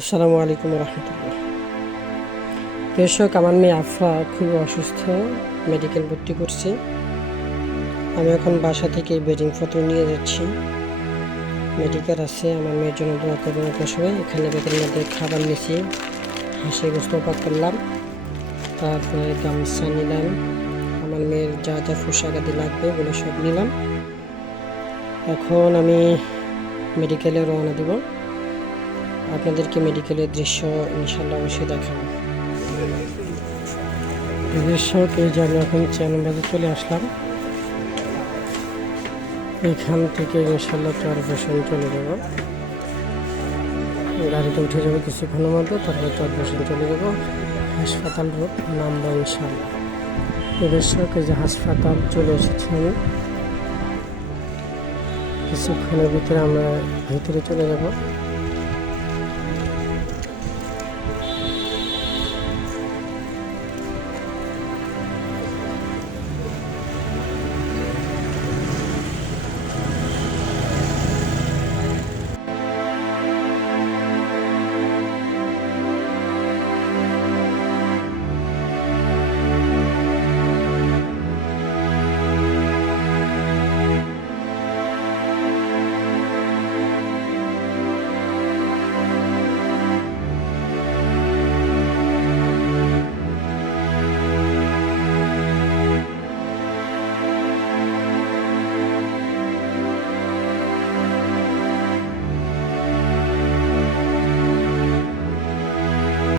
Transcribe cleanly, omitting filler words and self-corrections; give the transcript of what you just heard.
আসসালামু আলাইকুম রহমতুল্লাহ। দর্শক, আমার মেয়ে আফরা খুব অসুস্থ, মেডিকেল ভর্তি করছি। আমি এখন বাসা থেকে বেডিংপত্র নিয়ে যাচ্ছি। মেডিকেল আছে, আমার মেয়ের জন্য দোয়া করবেন আপনার সবাই। এখানে বেগের মধ্যে খাবার নিয়েছি, হাঁসের গোস্ত পাক করলাম, তারপরে গামছা নিলাম, আমার মেয়ের যা যা পোশাক আদি লাগবে ওগুলো সব নিলাম। এখন আমি মেডিকেলে রওনা দেব। আপনাদেরকে মেডিকেলের দৃশ্য ইনশাল্লাহ অবশ্যই দেখাবো। দর্শক, এই যে আমি এখন চেয়ারবাজারে চলে আসলাম। এখান থেকে ইনশাল্লাহ চরপেশন চলে যাব, গাড়িতে উঠে যাবো কিছুক্ষণের মধ্যে, তারপর চরপেশন চলে যাব, হাসপাতাল রোড নামবো ইনশাল্লাহ। দর্শক, এই যে হাসপাতাল চলে এসেছি আমি, কিছুক্ষণের ভিতরে আমরা ভিতরে চলে যাব।